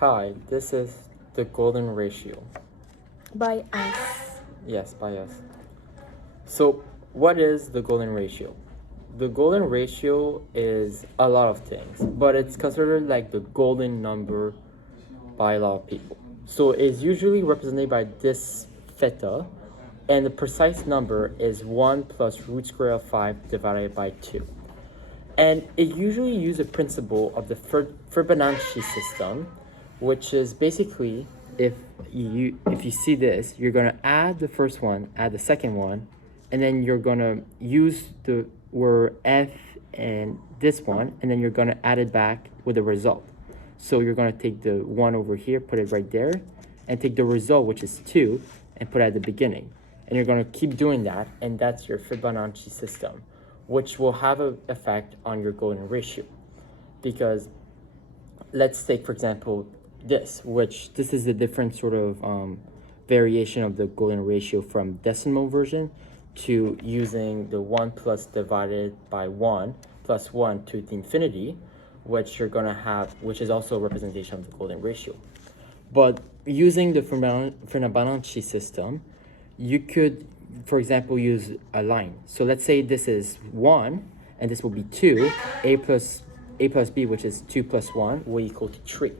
Hi, this is the golden ratio. By us. Yes, by us. So, what is the golden ratio? The golden ratio is a lot of things, but it's considered like the golden number by a lot of people. So, it's usually represented by this theta, and the precise number is 1 plus root square of 5 divided by 2. And it usually uses a principle of the Fibonacci system, which is basically if you see this, you're gonna add the first one, add the second one, and then you're gonna use the word f and this one, and then you're gonna add it back with the result. So you're gonna take the one over here, put it right there, and take the result, which is 2, and put it at the beginning. And you're gonna keep doing that, and that's your Fibonacci system, which will have an effect on your golden ratio. Because let's take, for example, this is a different sort of variation of the golden ratio from decimal version to using the 1 plus divided by 1 plus 1 to the infinity, which you're going to have, which is also a representation of the golden ratio. But using the Fibonacci system, you could, for example, use a line. So let's say this is 1, and this will be 2. A plus b, which is 2 plus 1, will equal to 3.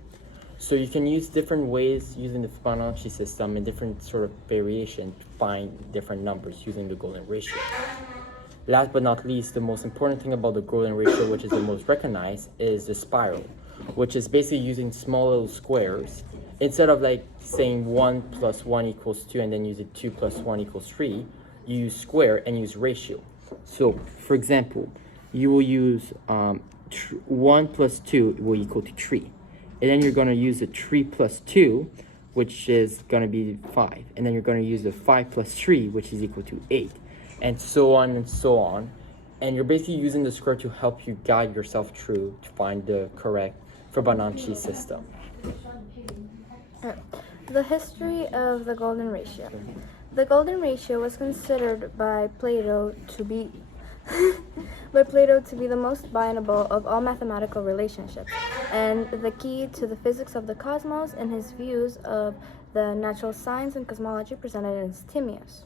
So you can use different ways using the Fibonacci system and different sort of variation to find different numbers using the golden ratio. Last but not least, the most important thing about the golden ratio, which is the most recognized, is the spiral, which is basically using small little squares. Instead of like saying 1 plus 1 equals 2 and then use it 2 plus 1 equals 3, you use square and use ratio. So, for example, you will use 1 plus 2 will equal to 3. And then you're going to use a 3 plus 2, which is going to be 5. And then you're going to use a 5 plus 3, which is equal to 8. And so on and so on. And you're basically using the square to help you guide yourself through to find the correct Fibonacci system. The history of the golden ratio. The golden ratio was considered by Plato to be the most bindable of all mathematical relationships, and the key to the physics of the cosmos in his views of the natural science and cosmology presented in his Timaeus.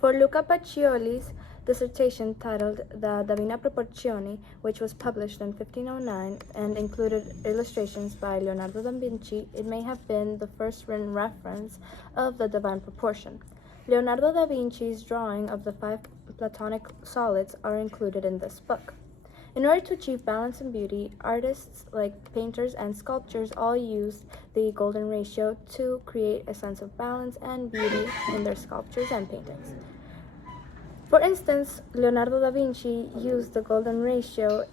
For Luca Pacioli's dissertation titled The Divina Proporzioni, which was published in 1509 and included illustrations by Leonardo da Vinci, it may have been the first written reference of the divine proportion. Leonardo da Vinci's drawing of the 5 Platonic solids are included in this book. In order to achieve balance and beauty, artists like painters and sculptors all used the golden ratio to create a sense of balance and beauty in their sculptures and paintings. For instance, Leonardo da Vinci used the golden ratio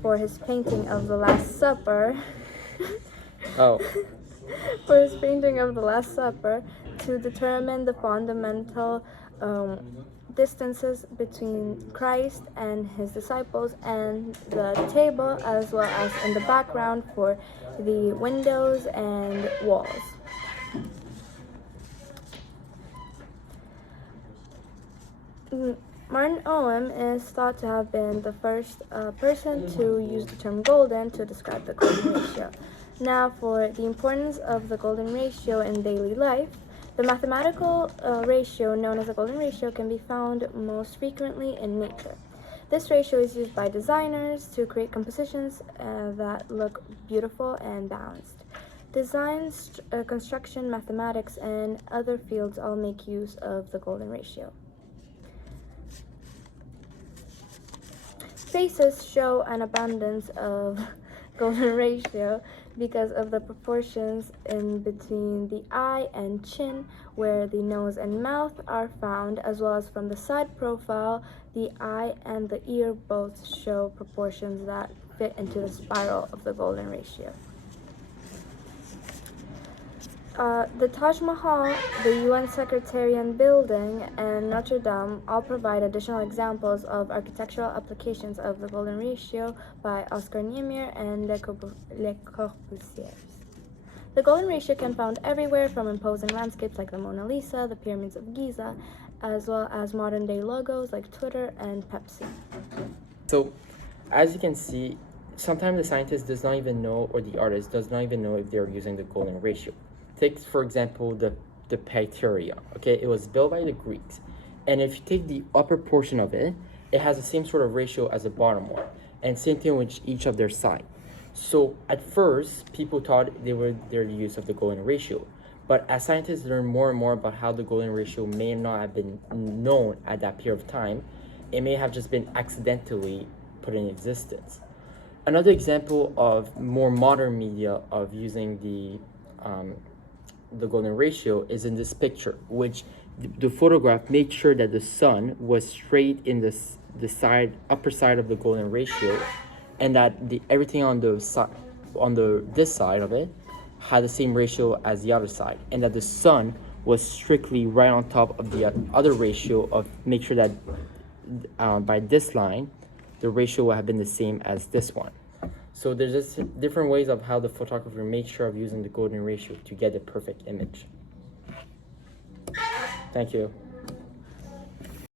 for his painting of the Last Supper. For his painting of the Last Supper to determine the fundamental distances between Christ and his disciples and the table, as well as in the background for the windows and walls. Martin Owen is thought to have been the first person to use the term golden to describe the golden ratio. Now, for the importance of the golden ratio in daily life, the mathematical ratio known as the golden ratio can be found most frequently in nature. This ratio is used by designers to create compositions that look beautiful and balanced. Design, construction, mathematics, and other fields all make use of the golden ratio. Faces show an abundance of golden ratio because of the proportions in between the eye and chin, where the nose and mouth are found, as well as from the side profile. The eye and the ear both show proportions that fit into the spiral of the golden ratio. The Taj Mahal, the UN Secretariat building, and Notre Dame all provide additional examples of architectural applications of the golden ratio by Oscar Niemeyer and Le Corbusier. The golden ratio can be found everywhere, from imposing landscapes like the Mona Lisa, the pyramids of Giza, as well as modern-day logos like Twitter and Pepsi. So, as you can see, sometimes the scientist does not even know, or the artist does not even know if they're using the golden ratio. Take, for example, the Pacteria. Okay, it was built by the Greeks, and if you take the upper portion of it, it has the same sort of ratio as the bottom one, and same thing with each of their side. So at first, people thought they were their use of the golden ratio, but as scientists learn more and more about how the golden ratio may not have been known at that period of time, it may have just been accidentally put in existence. Another example of more modern media of using the golden ratio is in this picture, which the photograph made sure that the sun was straight in the upper side of the golden ratio, and that everything on the side, this side of it, had the same ratio as the other side, and that the sun was strictly right on top of the other ratio of make sure that by this line, the ratio will have been the same as this one. So there's just different ways of how the photographer makes sure of using the golden ratio to get the perfect image. Thank you.